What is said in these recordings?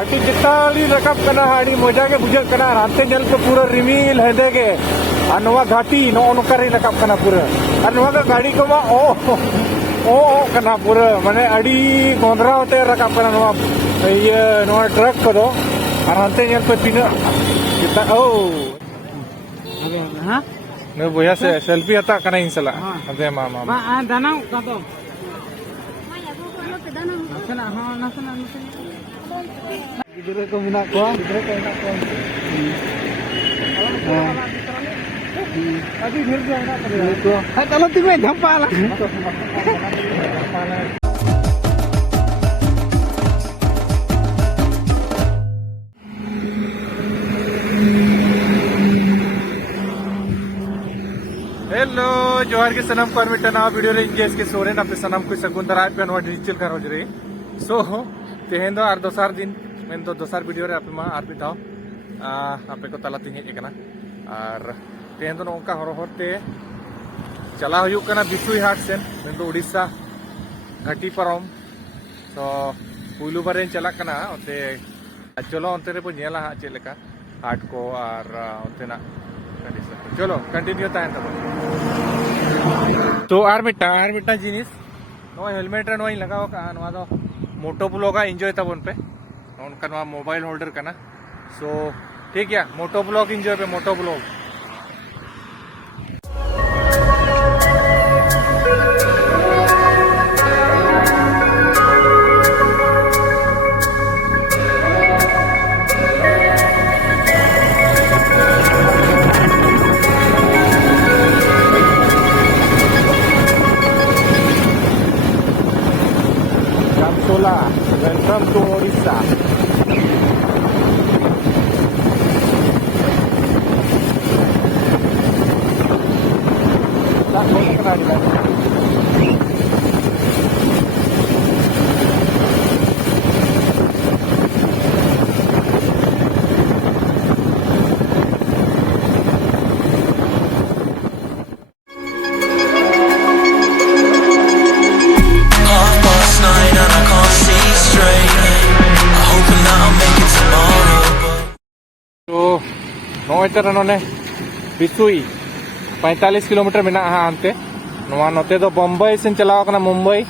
घाटी चिताली रकब कना आड़ी मजा के बुझे कना राते जल के पूरा रिमिल हेदे के अनवा घाटी नो नोकरी रकब कना पूरा अनवा का गाड़ी को मा ओ कना पूरा माने आड़ी गोंदरा होते रकब कना नवा ये नवा ट्रक को दो राते जल पे तीन kita Hah? मैं बोया से सेल्फी आता कना इंसला अबे मामा Ma, danau kato. Nasana, nasana. Gidre ko mina ko. अभी फिर जाएगा तो चलो तुम्हें धप्पा ला हेलो जोहार के सनम परमिटन आ वीडियो रे इंगेज के सोरे ना पे सनम को सगुन दराज पे नवा डिजिटल कर हो रे सो तेहेन दो आर दोसार दिन मेन तो दोसार वीडियो रे आपे मा आर बिताओ आपे को तला तिहे एकना आर तेहेन दो नोका हरो होते चला हुयु कना बिसुई हाट सेन मेन तो उड़ीसा घाटी परम तो पुलु बारे चला कना ओते चलो ओंते रे पो नेला हा चेलेका हाट को आर ओंतेना चलो कंटिन्यू तायन तब तो आर मिट्टा जिनिस नो हेलमेट रे नोई लगाओ का नवा दो मोटो ब्लॉग एंजॉय तबन पे उनका नवा मोबाइल होल्डर कना सो ठीक है मोटो ब्लॉग एंजॉय पे moto blog Welcome to Odisha. नोने बिसुई 45 किलोमीटर मेना आनते नोते दो बम्बई से चलाव कना मुंबई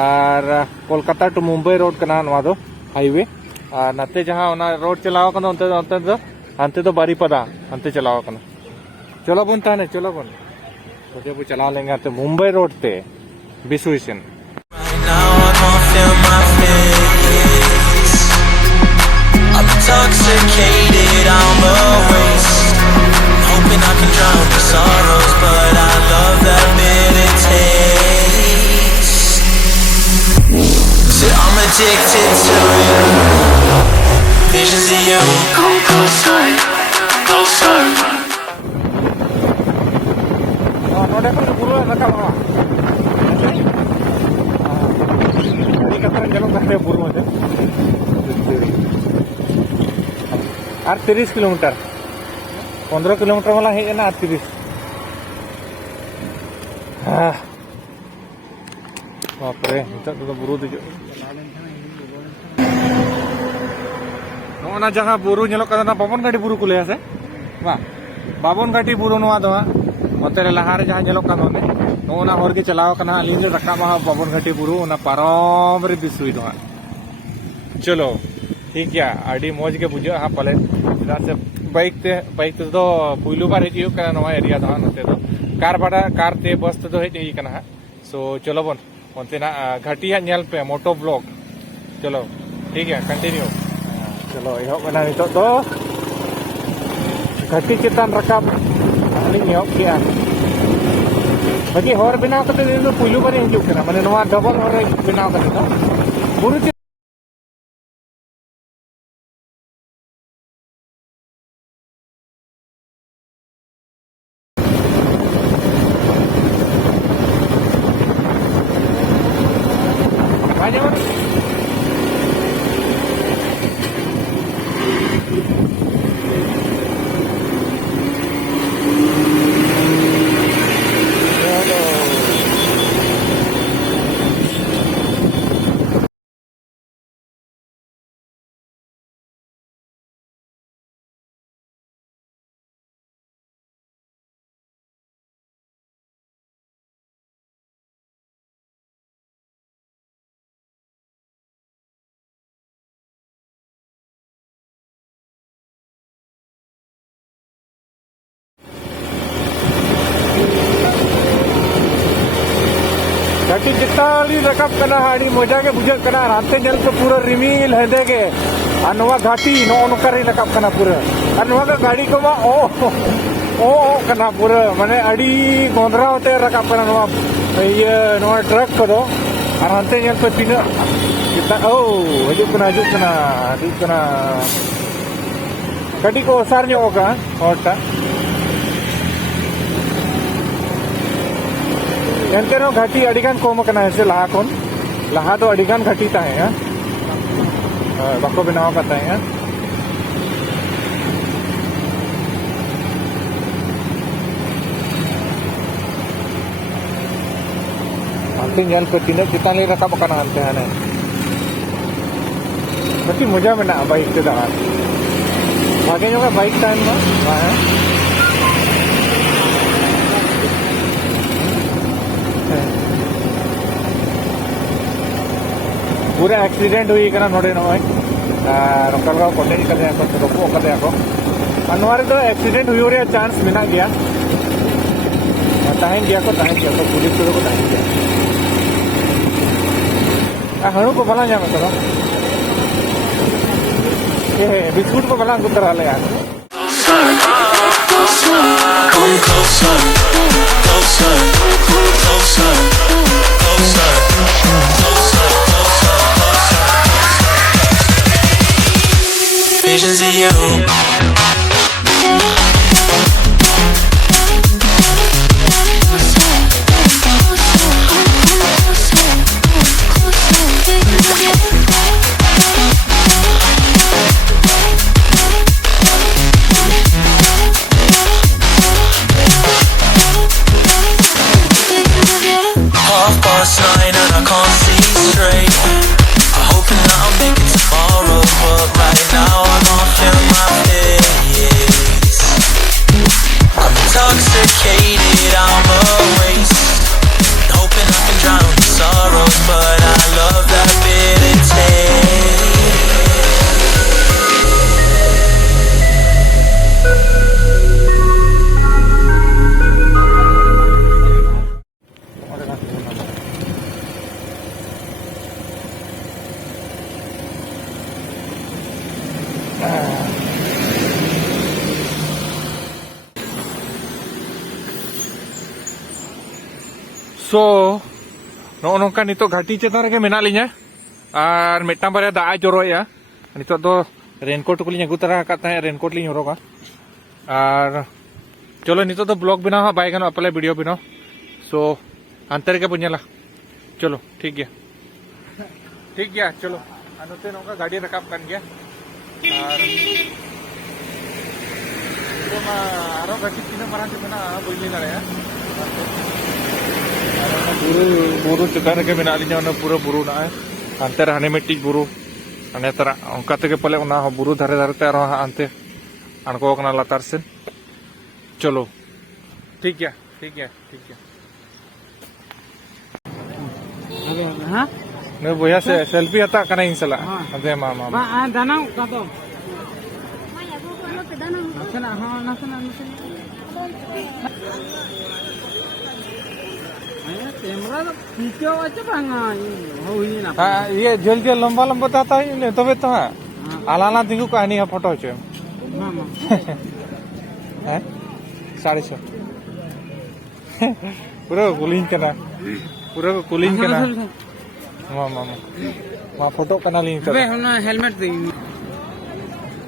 और कोलकाता टू मुंबई रोड कना नवा दो हाईवे और नते जहां ओना रोड चलाव कना अंते दो बारीपदा अंते चलाव कना चलो बन ताने चलो बन तो चला लेंगे तो मुंबई रोड ते बिसुई से Intoxicated, I'm erased. Hoping I can drown the sorrows, but I love that bitter taste. So I'm addicted to it. Visions of you, come closer, closer. और 30 किलोमीटर 15 किलोमीटर वाला है ना 30 बाप रे तो बुरु दे ना जहां बुरु नेलो कदा बाबन घाटी बुरु को ले से वाह बाबन घाटी बुरु नवा दो ओते लहारे जहां नेलो कदा ने नोना होर के चलाव कना अलिन रखा मा बाबन घाटी बुरु ना पारम रे बिसुई दो चलो ठीक है आड़ी मौज के बुझे हाँ पले से बाइक तो पुलू बार हजू नवा एरिया दो नोते दो कार भाड़ा कार ते बस तो हज कना सो चलो बन ओंतेना घाटिया नेल पे मोटो ब्लॉग चलो ठीक है कंटिन्यू चलो एहबना नितो दो घाटी चितान रकाब अलिंग एहब किया बाकी हर बनाव कते पुलू बार हजू माने नवा डबल हर बनाव कते दो बुरु घाटी चिताली रकब कना आड़ी मजा के बुझे कना राते जल पे पूरा रिमिल हेदे के अनवा घाटी नो नोकरी रकब कना पूरा अनवा का गाड़ी को मा ओ कना पूरा माने अड़ी गोंदरा होते रकब कना नवा ये नवा ट्रक को दो राते जल पे तीन kita hidup kena tadi ko sarnya oga horta ente no घाटी अडिगान कोम कना है लाहा कोन लाहा तो अडिगान घाटी ता है बको बनाव करता है अंतिम जल को तीन चिता ले रखा बकना अंते है बटी मजा में ना बाइक से दाड़ा भागे जो बाइक टाइम में वहाँ पूरा एक्सीडेंट हुई करना नोड़े नॉय रोकल का कोटे ही करते हैं कुछ रोको करते हैं को अनवारे तो एक्सीडेंट हुई और चांस मिला गया ताहें गया तो पुलिस को ताहें गया हणु को बना जाना करो ये बिस्कुट को बना गुतरा ले यार Come closer, closer, closer, closer, closer, closer. Visions of you. Past 9 and I can't see straight. I'm hoping that I'll make it tomorrow, but right now I can't feel my face. I'm intoxicated, I'm a waste. Hoping I can drown the sorrows, but I love that bitter taste. So, nongka nito घाटी चेतान रे मेना लिया और मिट्टा बारे दाग जरोया नितो दो raincoat को लिया गुतरा करता है रेनकोट लिया हरोगा और चलो नितो तो ब्लॉग बनाओ बाय गनो अपले वीडियो बनाओ सो अंतर के पुण्यला चलो ठीक गया चलो अनुते नौका गाड़ी रकाब कर गया और तो मा आरो घाटी तीन मारा के बना बोली लड़ाया बुरु चितान के मेना लिया पूरा बुरु ना अंते हाने मिट्टी बुरु अने तरा अंका तक पले बुरु धारे धारे ते अंते अणको लातार से चलो ठीक है हाँ मैं भैया से सेल्फी हता करना इन सला अदे मामा दाना का तो नसना हाँ नसना कैमरा तो पीछे वाचे बांगा हुई ना हाँ ये जल लंबा था ये तबे तो हाँ आलाना दिगु कहानी है फोटो चे मामा हैं 650 पूरा कूलिंग करना मामा फोटो करना लिंक अबे हम ना हेलमेट दे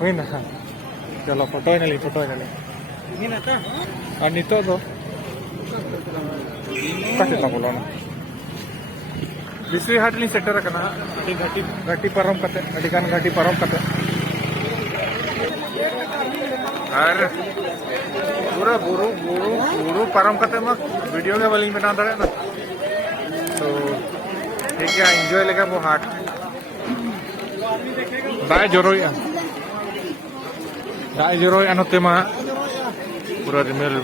हुई ना चलो फोटो ही ना ली ये ना था और नितो दो कटे तो बोलो ना बिस्री हाट ली सेक्टर करना घाटी परम करते अडिगान घाटी परम करते और पूरा बुरु परम करते मग वीडियो के वाली बना दे ना तो ठीक है एंजॉय लेगा वो हाट दाय जरोया अनोते मा पूरा रिमेल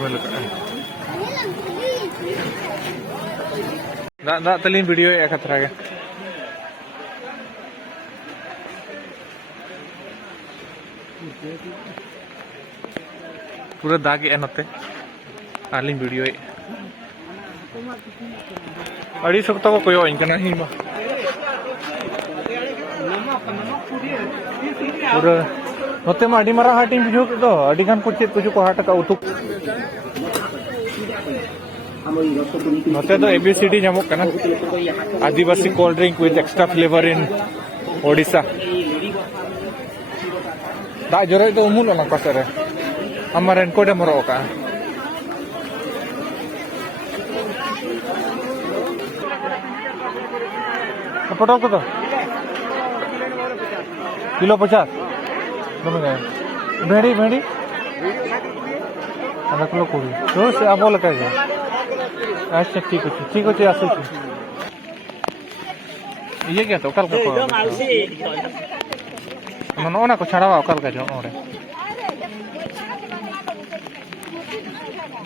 ना तलीन वीडियो एक खतरा के पूरा दाग एनोते आलिन वीडियो अड़ी सकता को कोई इन करना ही बा पूरा नोते में अड़ी मारा हाटिंग बुझो के दो अड़ी गान कुछ को हाट का उतुक नोते तो एबीसीडी जामक करना adivasi cold drink with extra flavour in Odisha दा जोरे तो उमुल ना कसरे हमारे इनको डे मरो का पटाओ को तो किलो 50 भेड़ी भेड़ी आधा किलो 20 तो से अब लगा है अच्छा ठीक है आसु ये क्या तो कल का ना को छाड़ा कल का जो और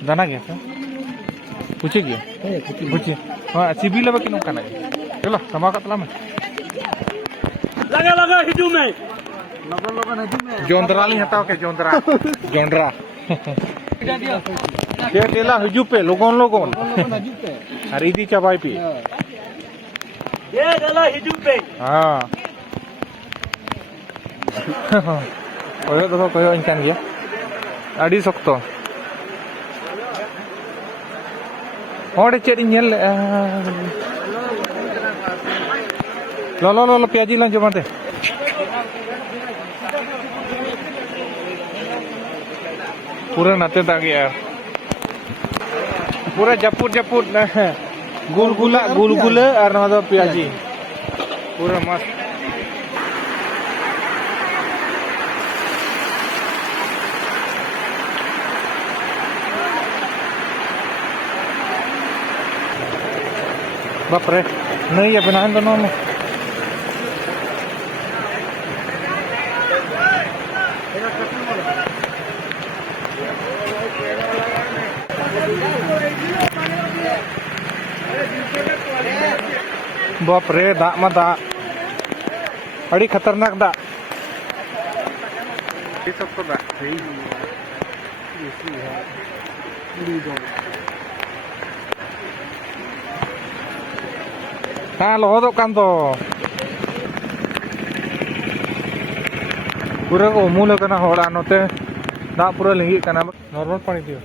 दाना गया पूछे गया पूछे हाँ सिबिल लगे कि नौका नहीं चलो समा का तला में लगा हिजू में जोंदरा नहीं हटाओ के जोंदरा ये टेला हिजू पे लोगोन अरे इदी चबाई पे ये गला हिजू पे हाँ कोई तो कोई इंसान गया अड़ी सकतो और चेड इंजन लो प्याजी ला जमाते पूरा नाते दाग यार पूरा जपुर गुलगुला और ना तो प्याजी पूरा मस्त बाप रे नहीं है बनाए दोनों में बाप रे दा मा दा अड़ी खतरनाक दा ये सब तो दा हाँ लोहदों कान तो पूरा को उमूल करना होड़ा नोते दा पूरा लिंगी करना नॉर्मल पानी दियो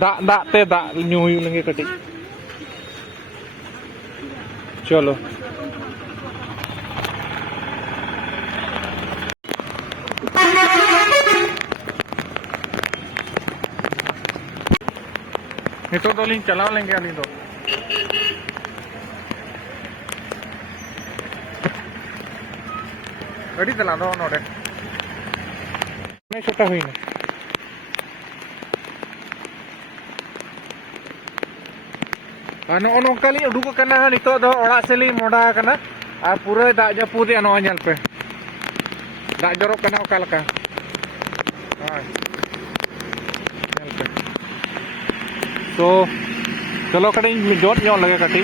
दा ते दा न्यू लेंगे कटी चलो नितो तो लिंक चला लेंगे अली तो गाड़ी चला दो नोडे मैं छोटा हुई ना नो नोकाली उडुक करना नितो दो ओड़ा सेली मोड़ा करना आ पूरा दा जपुद नो ñal पे दा जरो करना ओका लका हां ñal पे तो चलो कटी जोत ᱧᱚᱜ लगे कटी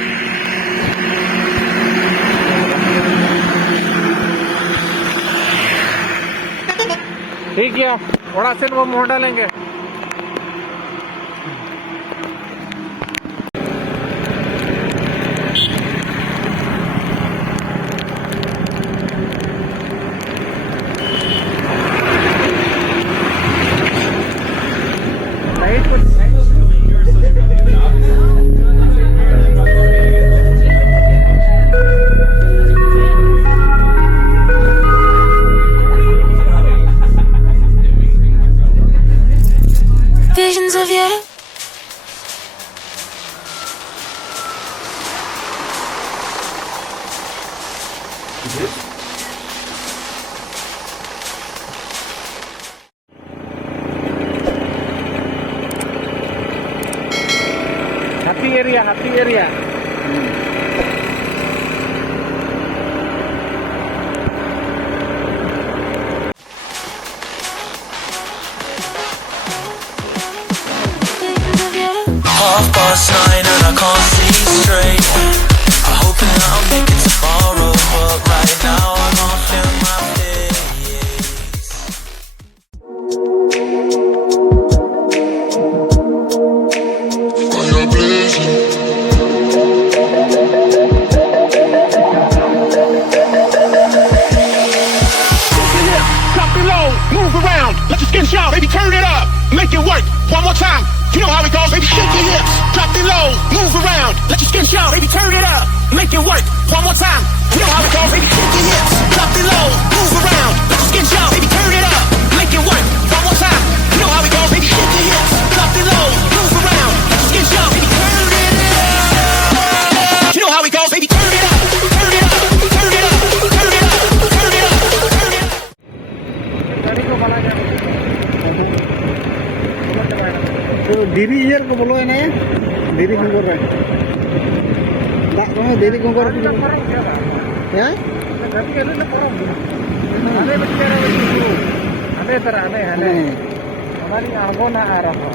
ठीक है ओड़ा से वो मोड़ा लेंगे Visions of you. Happy area. Half past 9 and I can't see straight. I'm hoping that I'll make it tomorrow, but right now I can't feel my face. One more time. You know how it goes, baby. Shake your hips, drop it low, move around, let your skin show, baby. Turn it up, make it work. One more time. You know how it goes, baby. Shake your hips, drop it low, move around, let your skin show, baby. Turn it up, make it work. One more time. You know how it goes, baby. Shake your hips, drop it low, move around, let your skin show, baby. Turn it up. You know how it goes, baby. Turn it up, turn it up, turn it up, turn it up, turn it up, turn it up. गाड़ी को बना जाए तो diri yer ko bolo na ya diri kongkor ra dak ko diri kongkor ya tapi ini parah ada bicara itu ada terane ada हमारी आगो ना आ रहा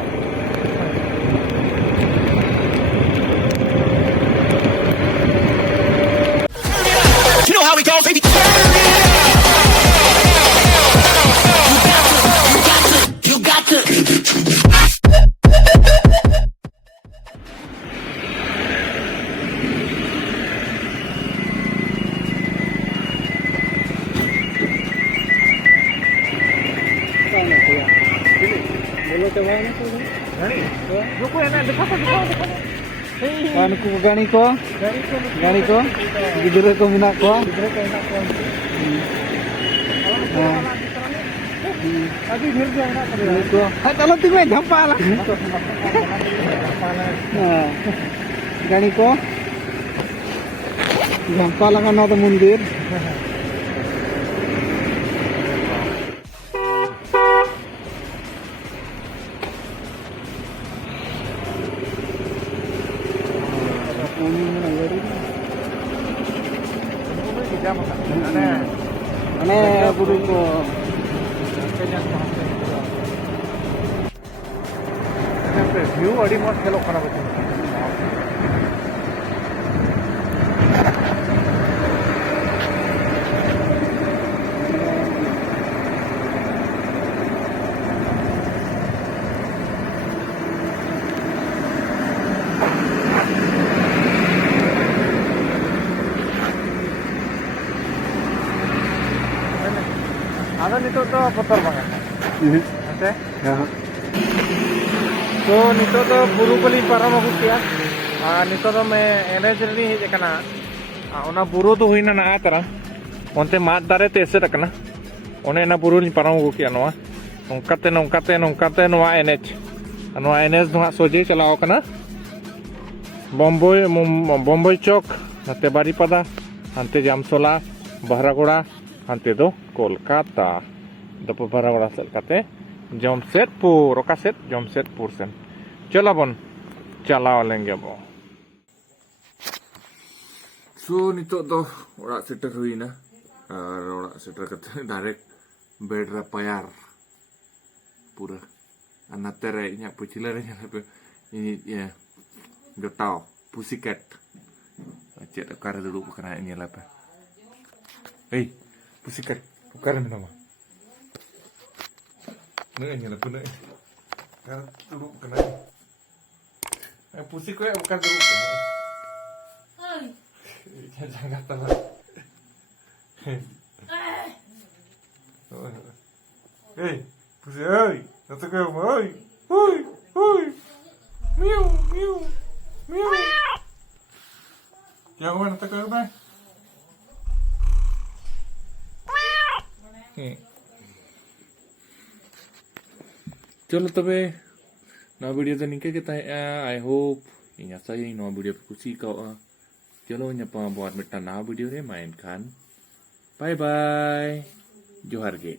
You know how it goes, baby. You got to. बोलो तो भाई ना रुको है ना दिखा kan ko gani ko gidre ko mina ko अभी फिर जाना ko kalau timai dhampa la gani ko dhampa la kana to mundir aneh burung ko view अड़ी मत खेलो खाना बच्चे ada nito to kotor banget nanti तो नितो तो बुरु को लिंग पारम अगु किया नितो तो मैं एनएच रे हेज कना ओना बुरु तो हुइना ना तरा ओनते मात दारे ते एसे रकना ओने ना बुरु लिंग पारम अगु किया नोआ नोंकाते नोआ एनएच दो सोजे चलाओ कना बम्बई चौक नते बारीपादा हांते जामसोला बहरागोड़ा हांते दो कोलकाता दपो बहरागोड़ा सेट काते जमशेदपुर ओका सेट जमशेदपुर सेन चलो बन चलाओ लेंगे बो सो नितो दो ओड़ा सेटर हुईना और ओड़ा सेटर कते डायरेक्ट बेड रे पायार पूरा अनते रे इnya पुचिला रे पे ini jotao pussycat cek ukara duduk kena ini lah apa hey pussycat ukara nama ini lah pun ukara duduk kena pussycat ukara duduk kena jangan kata lah hey pussy hey nanti kau hey hey Meow, meow, meow. Jangan mana tak kau bang? चलो तबे नवा video तो निके के ताहे I hope इन्या saya नवा video पे कुछ kau चलो nyapa buat meta नवा वीडियो रे main kan bye bye जोहार गे